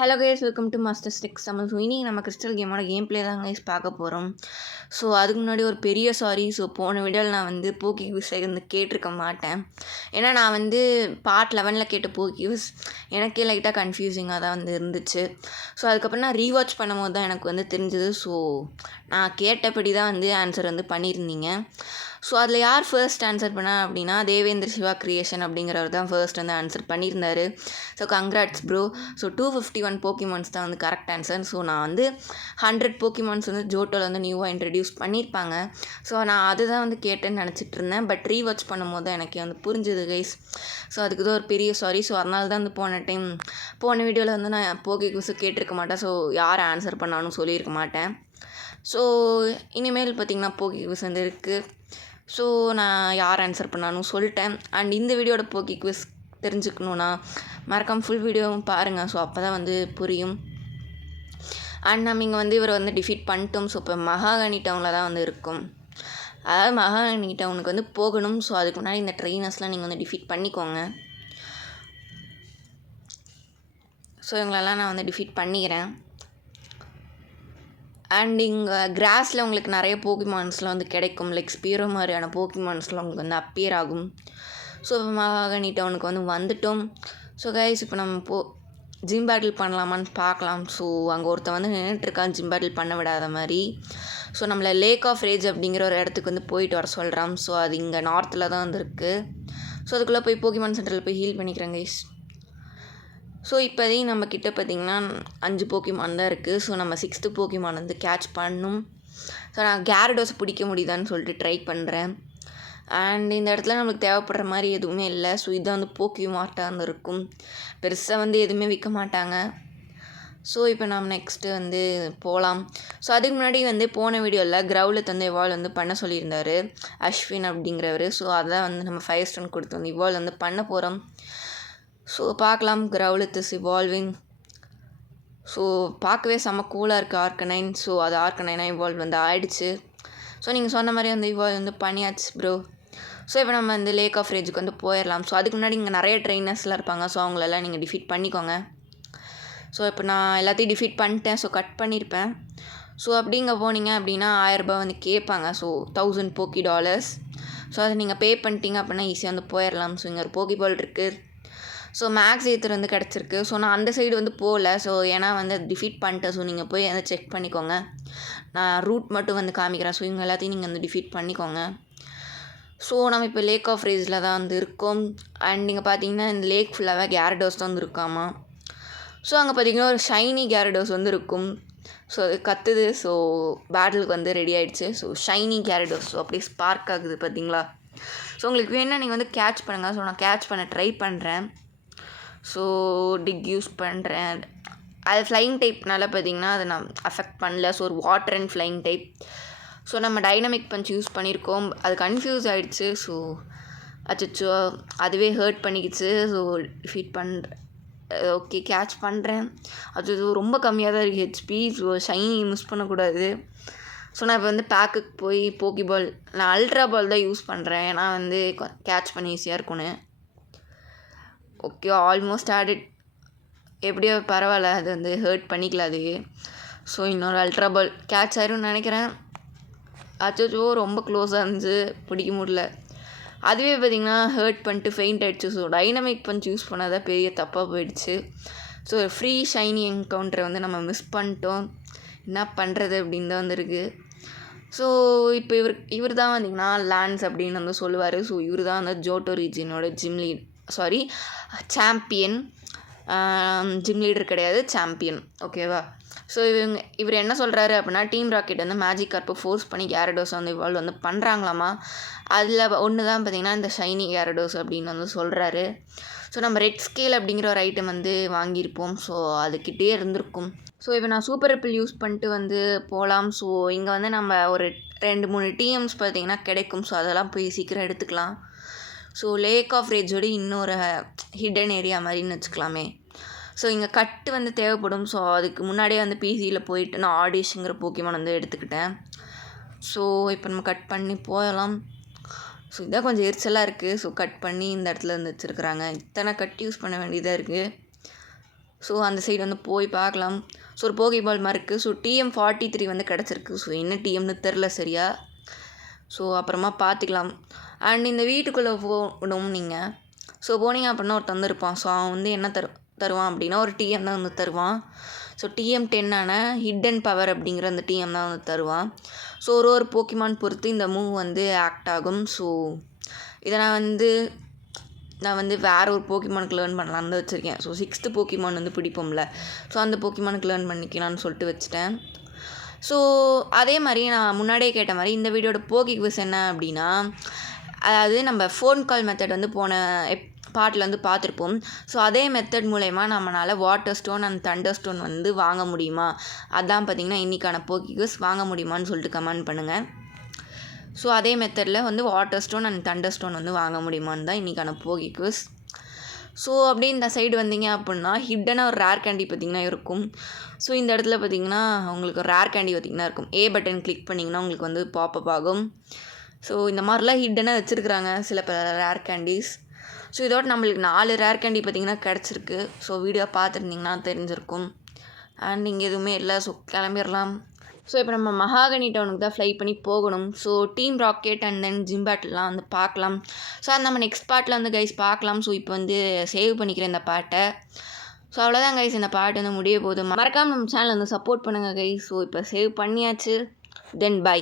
Hello guys, welcome to master sticks Tamil. So இன்றைக்கி நம்ம crystal கேமோட கேம் ப்ளே தான் கைஸ் பார்க்க போகிறோம். ஸோ அதுக்கு முன்னாடி ஒரு பெரிய சாரி. ஸோ போன வீடியோவில் நான் வந்து போக்கி குவிஸை கேட்டிருக்க மாட்டேன். ஏன்னா நான் வந்து பார்ட் 11 கேட்ட போக்கி குவிஸ் எனக்கே லைட்டாக கன்ஃபியூசிங்காக தான் வந்து இருந்துச்சு. ஸோ அதுக்கப்புறம் நான் ரீவாட்ச் பண்ணும்போது தான் எனக்கு வந்து தெரிஞ்சது. ஸோ நான் கேட்டபடி தான் வந்து ஆன்சர் வந்து பண்ணியிருந்தீங்க. ஸோ அதில் யார் ஃபர்ஸ்ட் ஆன்சர் பண்ணா அப்படின்னா தேவேந்திர சிவா கிரியேஷன் அப்படிங்கிறவர் தான் ஃபர்ஸ்ட் வந்து ஆன்சர் பண்ணியிருந்தார். So congrats bro. So 251 Pokémons தான் வந்து கரெக்ட் ஆன்சர். ஸோ நான் வந்து 100 போக்கிமான்ஸ் வந்து ஜோட்டோவில் வந்து நியூவாக இன்ட்ரடியூஸ் பண்ணியிருப்பாங்க. ஸோ நான் அதுதான் வந்து கேட்டேன்னு நினச்சிட்டு இருந்தேன். பட் ரீவாட்ச் பண்ணும்போது தான் எனக்கு வந்து புரிஞ்சுது கைஸ். ஸோ அதுக்கு தான் ஒரு பெரிய சாரி. ஸோ அதனால தான் வந்து போன வீடியோவில் வந்து நான் போக்கி குவிஸை கேட்டிருக்க மாட்டேன். ஸோ யார் ஆன்சர் பண்ணாலும் சொல்லியிருக்க மாட்டேன். ஸோ இனிமேல் பார்த்திங்கன்னா போக்கி குவிஸ் வந்து இருக்குது. ஸோ நான் யார் ஆன்சர் பண்ணாலும் சொல்லிட்டேன். அண்ட் இந்த வீடியோட போக்கி குவிஸ் தெரிஞ்சுக்கணுன்னா மறக்காம ஃபுல் வீடியோவும் பாருங்கள். ஸோ அப்போ தான் வந்து புரியும். அண்ட் நம்ம இங்கே வந்து இவரை வந்து டிஃபீட் பண்ணிட்டோம். ஸோ இப்போ மகாகனி டவுனில் தான் வந்து இருக்கும். அதாவது மகாகனி டவுனுக்கு வந்து போகணும். ஸோ அதுக்கு முன்னாடி இந்த ட்ரெயினர்ஸ்லாம் நீங்கள் வந்து டிஃபீட் பண்ணிக்கோங்க. ஸோ இவங்களெல்லாம் நான் வந்து டிஃபீட் பண்ணிக்கிறேன். அண்ட் இங்கே கிராஸில் உங்களுக்கு நிறைய போக்கிமான்ஸ்லாம் வந்து கிடைக்கும். லைக் ஸ்பீரோ மாதிரியான போக்கிமான்ஸ்லாம் உங்களுக்கு வந்து அப்பியர் ஆகும். ஸோ மகாகனி டவுனுக்கு வந்து வந்துட்டோம். ஸோ கைஸ் இப்போ நம்ம ஜிம் பேட்டில் பண்ணலாமான்னு பார்க்கலாம். ஸோ அங்கே ஒருத்தன் வந்து நின்றுட்டுருக்கான் ஜிம் பேட்டில் பண்ண விடாத மாதிரி. ஸோ நம்மளை லேக் ஆஃப் ரேஜ் அப்படிங்கிற ஒரு இடத்துக்கு வந்து போயிட்டு வர சொல்கிறான். ஸோ அது இங்கே நார்த்தில் தான் வந்து இருக்குது. ஸோ அதுக்குள்ளே போய் போக்கிமான் சென்டரில் போய் ஹீல் பண்ணிக்கிறேன் கைஸ். ஸோ இப்போதையும் நம்மக்கிட்ட பார்த்திங்கன்னா 5 போக்கிமான் தான் இருக்குது. ஸோ நம்ம 6th போக்கிமான் வந்து கேட்ச் பண்ணணும். ஸோ நான் கேரடோஸை பிடிக்க முடியுதான்னு சொல்லிட்டு ட்ரை பண்ணுறேன். அண்ட் இந்த இடத்துல நம்மளுக்கு தேவைப்படுற மாதிரி எதுவுமே இல்லை. ஸோ இதான் வந்து போக்கிமார்ட்டாக வந்து இருக்கும். பெருசாக வந்து எதுவுமே விற்க மாட்டாங்க. ஸோ இப்போ நம்ம நெக்ஸ்ட்டு வந்து போகலாம். ஸோ அதுக்கு முன்னாடி வந்து போன வீடியோவில் கிரவுலத் வந்து இவால்வ் வந்து பண்ண சொல்லியிருந்தார் அஸ்வின் அப்படிங்கிறவர். ஸோ அதான் வந்து நம்ம 5 ஸ்டோன் கொடுத்து வந்து இவால்வ் வந்து பண்ண போகிறோம். ஸோ பார்க்கலாம். கிரவுலத் இஸ் இவால்விங். ஸோ பார்க்கவே செம்ம கூலாக இருக்குது ஆர்கனைன். ஸோ அது ஆர்கனைனாக இவால்வ் வந்து ஆயிடுச்சு. ஸோ நீங்கள் சொன்ன மாதிரி வந்து இவால்வ் வந்து பண்ணியாச்சு ப்ரோ. ஸோ இப்போ நம்ம வந்து லேக் ஆஃப் ரேஜுக்கு வந்து போயிடலாம். ஸோ அதுக்கு முன்னாடி இங்கே நிறைய ட்ரெயினர்ஸ்லாம் இருப்பாங்க. ஸோ அவங்களெல்லாம் நீங்கள் டிஃபீட் பண்ணிக்கோங்க. ஸோ இப்போ நான் எல்லாத்தையும் டிஃபீட் பண்ணிட்டேன். ஸோ கட் பண்ணியிருப்பேன். ஸோ அப்படிங்க போனீங்க அப்படின்னா 1000 ரூபாய் வந்து கேட்பாங்க. ஸோ 1000 போக்கி டாலர்ஸ். ஸோ அதை நீங்கள் பே பண்ணிட்டீங்க அப்படின்னா ஈஸியாக வந்து போயிடலாம். ஸோ இங்கே ஒரு போக்கி பால் இருக்குது. ஸோ மேக்ஸ் ஏத்தர் வந்து கிடச்சிருக்கு. ஸோ நான் அந்த சைடு வந்து போகல. ஸோ ஏன்னா வந்து டிஃபீட் பண்ணிட்டேன். ஸோ நீங்கள் போய் அதை செக் பண்ணிக்கோங்க. நான் ரூட் மட்டும் வந்து காமிக்கிறேன். ஸோ இவங்க எல்லாத்தையும் நீங்கள் வந்து டிஃபீட் பண்ணிக்கோங்க. ஸோ நம்ம இப்போ லேக் ஆஃப் ரேஜில் தான் வந்து இருக்கோம். அண்ட் நீங்கள் பார்த்தீங்கன்னா இந்த லேக் ஃபுல்லாகவே கேரடோஸ் தான் வந்து இருக்காமா. ஸோ அங்கே பார்த்தீங்கன்னா ஒரு ஷைனி கேரடோஸ் வந்து இருக்கும். ஸோ அது கத்துது. ஸோ பேட்டிலுக்கு வந்து ரெடி ஆகிடுச்சு. ஸோ ஷைனி கேரடோஸ். ஸோ அப்படியே ஸ்பார்க் ஆகுது பார்த்தீங்களா. ஸோ உங்களுக்கு வேணால் நீங்கள் வந்து கேட்ச் பண்ணுங்கள். ஸோ நான் கேட்ச் பண்ண ட்ரை பண்ணுறேன். ஸோ டிக் யூஸ் பண்ணுறேன். அது ஃப்ளைங் டைப்னால பார்த்திங்கன்னா அதை நான் அஃபெக்ட் பண்ணல. ஸோ ஒரு water and flying type. So நம்ம டைனமிக் பஞ்ச் யூஸ் பண்ணியிருக்கோம். அது கன்ஃபியூஸ் ஆகிடுச்சு. ஸோ அச்சோ அதுவே ஹர்ட் பண்ணிக்கிச்சு. ஸோ டிஃபீட் பண்ணுறேன். ஓகே கேட்ச் பண்ணுறேன். அது ரொம்ப கம்மியாக தான் இருக்குது ஹெச்பி. ஸோ ஷைனி மிஸ் பண்ணக்கூடாது. ஸோ நான் இப்போ வந்து பேக்குக்கு போய் போக்கி பால் நான் அல்ட்ரா பால் தான் யூஸ் பண்ணுறேன். ஏன்னா வந்து கேட்ச் பண்ண ஈஸியாக இருக்கும்னு. Okay almost audit. எப்படியோ பரவாயில்ல. அது வந்து ஹர்ட் பண்ணிக்கல அது. ஸோ இன்னொரு அல்ட்ரா பால் கேட்ச் ஆயிரும்னு நினைக்கிறேன். அச்சோ ரொம்ப க்ளோஸாக இருந்துச்சு. பிடிக்க முடியல. அதுவே பார்த்திங்கன்னா ஹர்ட் பண்ணிட்டு ஃபெயிண்ட் ஆகிடுச்சு. ஸோ டைனமிக் பஞ்ச் யூஸ் பண்ணாதான் பெரிய தப்பாக போயிடுச்சு. ஸோ ஃப்ரீ ஷைனி என்கவுண்டரை வந்து நம்ம மிஸ் பண்ணிட்டோம். என்ன பண்ணுறது அப்படின்னு தான் வந்துருக்கு. ஸோ இப்போ இவர் தான் வந்திங்கன்னா லான்ஸ் அப்படின்னு வந்து சொல்லுவார். ஸோ இவர் தான் வந்து ஜோட்டோ ரீஜியனோட சாம்பியன். ஜிம் லீடர் கிடையாது, சாம்பியன். ஓகேவா. ஸோ இவர் என்ன சொல்கிறாரு அப்படின்னா டீம் ராக்கெட் வந்து மேஜிக் கார்ப்பை ஃபோர்ஸ் பண்ணி கேரடோஸ் வந்து இவால்வ் வந்து பண்ணுறாங்களாமா. அதில் ஒன்று தான் பார்த்திங்கன்னா இந்த ஷைனி கேரடோஸ் அப்படின்னு வந்து சொல்கிறாரு. ஸோ நம்ம ரெட் ஸ்கேல் அப்படிங்கிற ஒரு ஐட்டம் வந்து வாங்கியிருப்போம். ஸோ அதுக்கிட்டே இருந்திருக்கும். ஸோ இப்போ நான் சூப்பர் ரிப்பிள் யூஸ் பண்ணிட்டு வந்து போகலாம். ஸோ இங்கே வந்து நம்ம ஒரு 2-3 டிஎம்ஸ் பார்த்திங்கன்னா கிடைக்கும். ஸோ அதெல்லாம் போய் சீக்கிரம் எடுத்துக்கலாம். ஸோ லேக் ஆஃப் ரேஜோட இன்னொரு ஹிடன் ஏரியா மாதிரின்னு வச்சுக்கலாமே. ஸோ இங்கே கட்டு வந்து தேவைப்படும். ஸோ அதுக்கு முன்னாடியே வந்து பிசியில் போயிட்டு நான் ஆடிஷுங்கிற போக்கிமான் வந்து எடுத்துக்கிட்டேன். ஸோ இப்போ நம்ம கட் பண்ணி போகலாம். ஸோ இதான் கொஞ்சம் எரிச்சலாக இருக்குது. ஸோ கட் பண்ணி இந்த இடத்துல வந்து வச்சுருக்குறாங்க. இத்தனை கட் யூஸ் பண்ண வேண்டியதாக இருக்குது. ஸோ அந்த சைடு வந்து போய் பார்க்கலாம். ஸோ ஒரு போகிபால் மாதிரி இருக்குது. ஸோ TM43 வந்து கிடச்சிருக்கு. ஸோ என்ன டிஎம்னு தெரில சரியா. ஸோ அப்புறமா பார்த்துக்கலாம். அண்ட் இந்த வீட்டுக்குள்ளே போகணும் நீங்கள். ஸோ போனீங்க அப்படின்னா ஒருத்தன் வந்து இருப்பான். ஸோ அவன் வந்து என்ன தருவான் அப்படின்னா ஒரு டிஎம் தான் வந்து தருவான். ஸோ TM10 ஹிடன் பவர் அப்படிங்கிற அந்த டிஎம் தான் வந்து தருவான். ஸோ ஒரு போக்கிமான் பொறுத்து இந்த மூவ் வந்து ஆக்ட் ஆகும். ஸோ இதை நான் வந்து வேறு ஒரு போக்கிமானுக்கு லேர்ன் பண்ணலான்னு தான் வச்சுருக்கேன். ஸோ 6th போக்கிமான் வந்து பிடிப்போம்ல, ஸோ அந்த போக்கிமானுக்கு லேர்ன் பண்ணிக்கலான்னு சொல்லிட்டு வச்சுட்டேன். ஸோ அதே மாதிரி நான் முன்னாடியே கேட்ட மாதிரி இந்த வீடியோட போகி குவிஸ் என்ன அப்படின்னா, அதாவது நம்ம ஃபோன் கால் மெத்தட் வந்து போன பாட்டில் வந்து பார்த்துருப்போம். ஸோ அதே மெத்தட் மூலயமா நம்மளால் water stone and Thunder stone வந்து வாங்க முடியுமா, அதான் பார்த்திங்கன்னா இன்றைக்கான போகி குவிஸ். வாங்க முடியுமான்னு சொல்லிட்டு கமெண்ட் பண்ணுங்கள். ஸோ அதே மெத்தடில் வந்து water stone and Thunder stone வந்து வாங்க முடியுமான்னு தான் இன்றைக்கான போகி குவிஸ். ஸோ அப்படியே இந்த சைடு வந்தீங்க அப்படின்னா ஹிட்டனாக ஒரு ரேர் கேண்டி பார்த்திங்கன்னா இருக்கும். ஸோ இந்த இடத்துல பார்த்திங்கன்னா உங்களுக்கு ரேர் கேண்டி பார்த்திங்கன்னா இருக்கும். ஏ பட்டன் கிளிக் பண்ணிங்கன்னா உங்களுக்கு வந்து பாப்பப் ஆகும். ஸோ இந்த மாதிரிலாம் ஹிட்டனாக வச்சுருக்குறாங்க சில பல ரேர் கேண்டீஸ். ஸோ இதோட நம்மளுக்கு 4 ரேர் கேண்டி பார்த்திங்கன்னா கிடச்சிருக்கு. ஸோ வீடியோ பார்த்துருந்திங்கன்னா தெரிஞ்சிருக்கும். அண்ட் இங்கே எதுவுமே இல்லை. ஸோ கிளம்பிடலாம். ஸோ இப்போ நம்ம மகாகனி டவுனுக்கு தான் ஃப்ளை பண்ணி போகணும். So team rocket and then ஜிம்பேட்லாம் வந்து பார்க்கலாம். ஸோ அது நம்ம நெக்ஸ்ட் பார்ட்டில் வந்து கைஸ் பார்க்கலாம். ஸோ இப்போ வந்து சேவ் பண்ணிக்கிறேன் இந்த பாட்டை. ஸோ அவ்வளோதான் கைஸ், இந்த பாட்டு வந்து முடிய போகுது. மறக்காமல் நம்ம சேனல் வந்து சப்போர்ட் பண்ணுங்கள் கைஸ். ஸோ இப்போ சேவ் பண்ணியாச்சு. தென் பை.